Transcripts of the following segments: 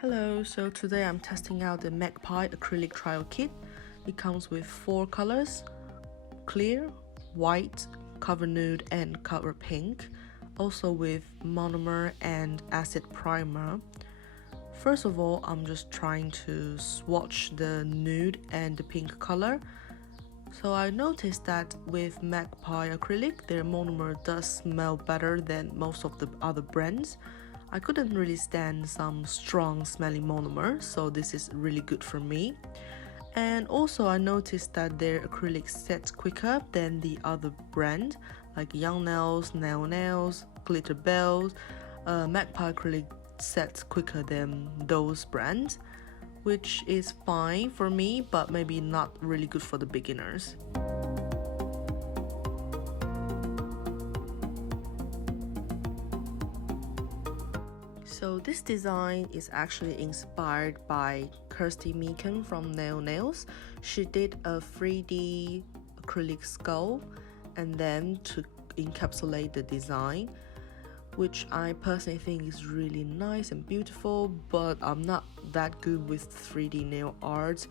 Hello, so today I'm testing out the Magpie acrylic trial kit. It comes with 4 colors: clear, white, cover nude and cover pink, also with monomer and acid primer. First of all, I'm just trying to swatch the nude and the pink color. So I noticed that with Magpie acrylic, their monomer does smell better than most of the other brands. I couldn't really stand some strong smelling monomer, so this is really good for me. And also I noticed that their acrylic sets quicker than the other brand, like Naio Nails, Naio Nails, Glitter Bells. Magpie acrylic sets quicker than those brands, which is fine for me, but maybe not really good for the beginners. So this design is actually inspired by Kirsty Meakin from Naio Nails. She did a 3D acrylic skull and then to encapsulate the design, which I personally think is really nice and beautiful, but I'm not that good with 3D nail art,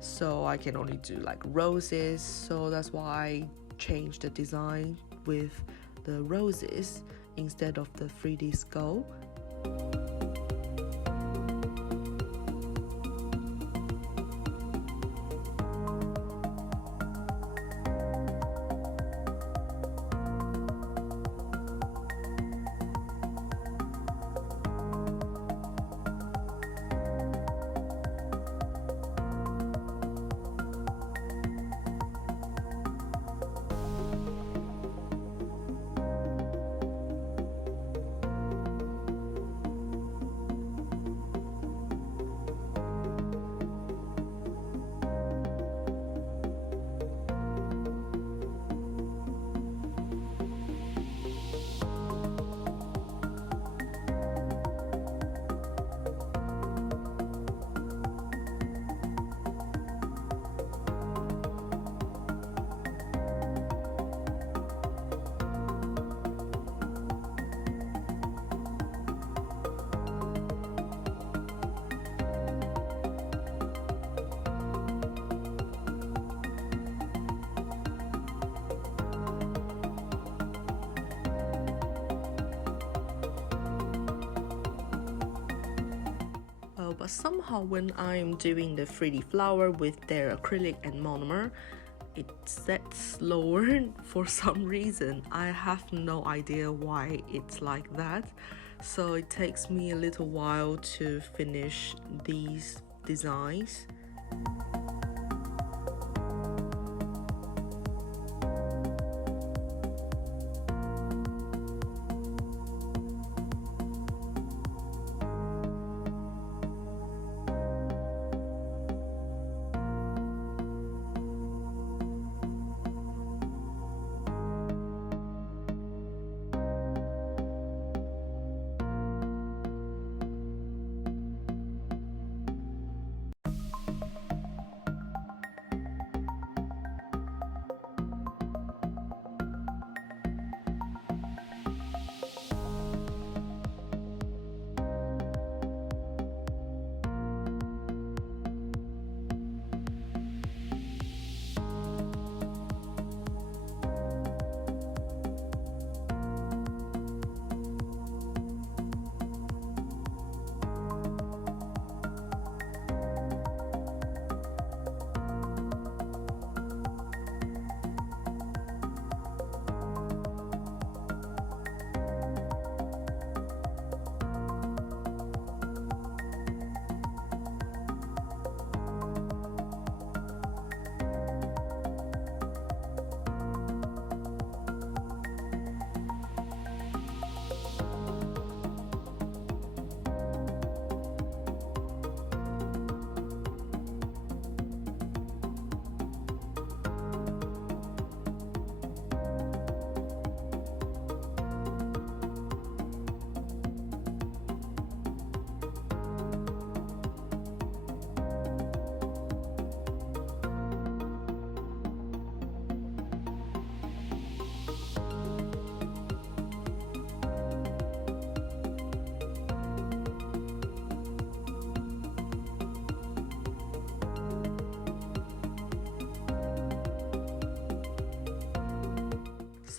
so I can only do like roses, so that's why I changed the design with the roses instead of the 3D skull. But somehow when I'm doing the 3D flower with their acrylic and monomer, it sets slower for some reason. I have no idea why it's like that. So it takes me a little while to finish these designs.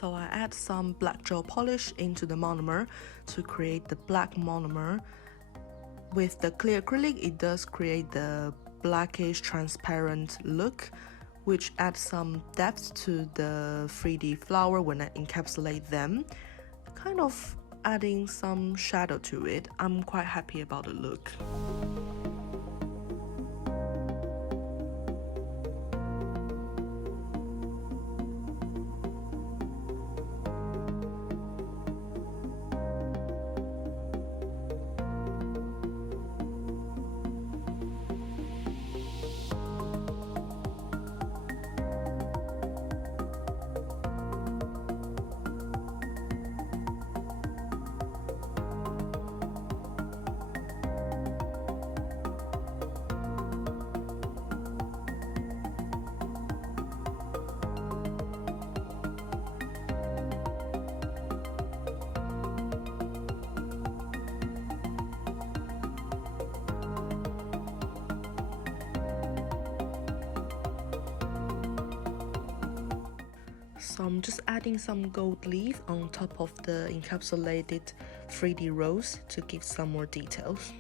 So I add some black gel polish into the monomer to create the black monomer. With the clear acrylic, it does create the blackish transparent look, which adds some depth to the 3D flower when I encapsulate them, kind of adding some shadow to it. I'm quite happy about the look. So I'm just adding some gold leaf on top of the encapsulated 3D rose to give some more details.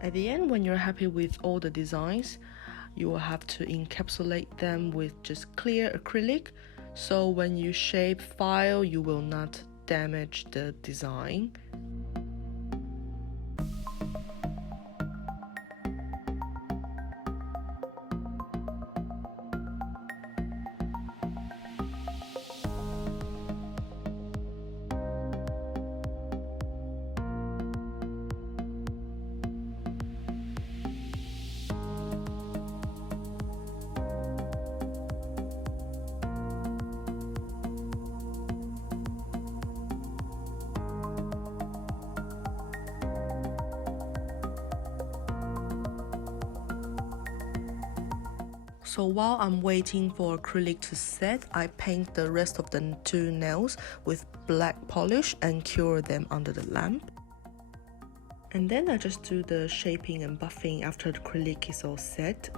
At the end, when you're happy with all the designs, you will have to encapsulate them with just clear acrylic, so when you shape file, you will not damage the design. So while I'm waiting for acrylic to set, I paint the rest of the two nails with black polish and cure them under the lamp. And then I just do the shaping and buffing after the acrylic is all set.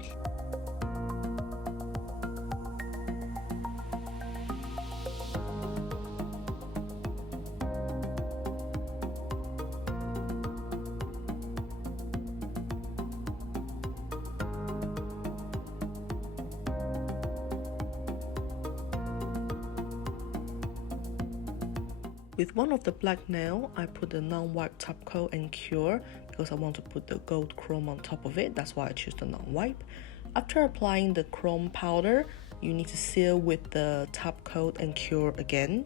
With one of the black nail, I put the non-wipe top coat and cure because I want to put the gold chrome on top of it. That's why I choose the non-wipe. After applying the chrome powder, you need to seal with the top coat and cure again.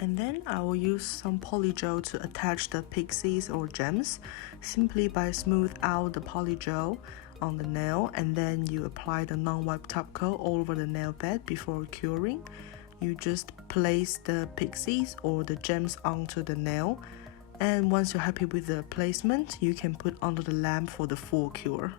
And then I will use some polygel to attach the pixies or gems, simply by smooth out the polygel on the nail, and then you apply the non-wipe top coat all over the nail bed before curing. You just place the pixies or the gems onto the nail, and once you're happy with the placement, you can put under the lamp for the full cure.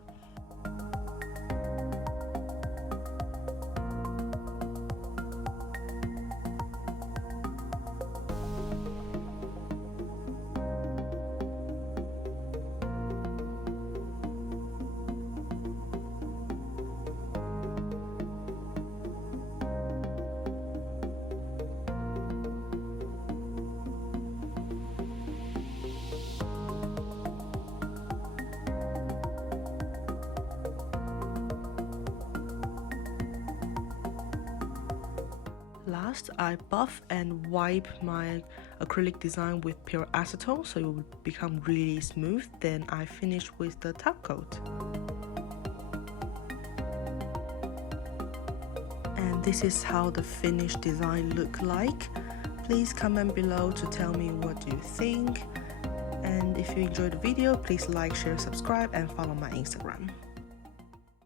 Last, I buff and wipe my acrylic design with pure acetone so it will become really smooth. Then I finish with the top coat. And this is how the finished design look like. Please comment below to tell me what you think. And if you enjoyed the video, please like, share, subscribe, and follow my Instagram.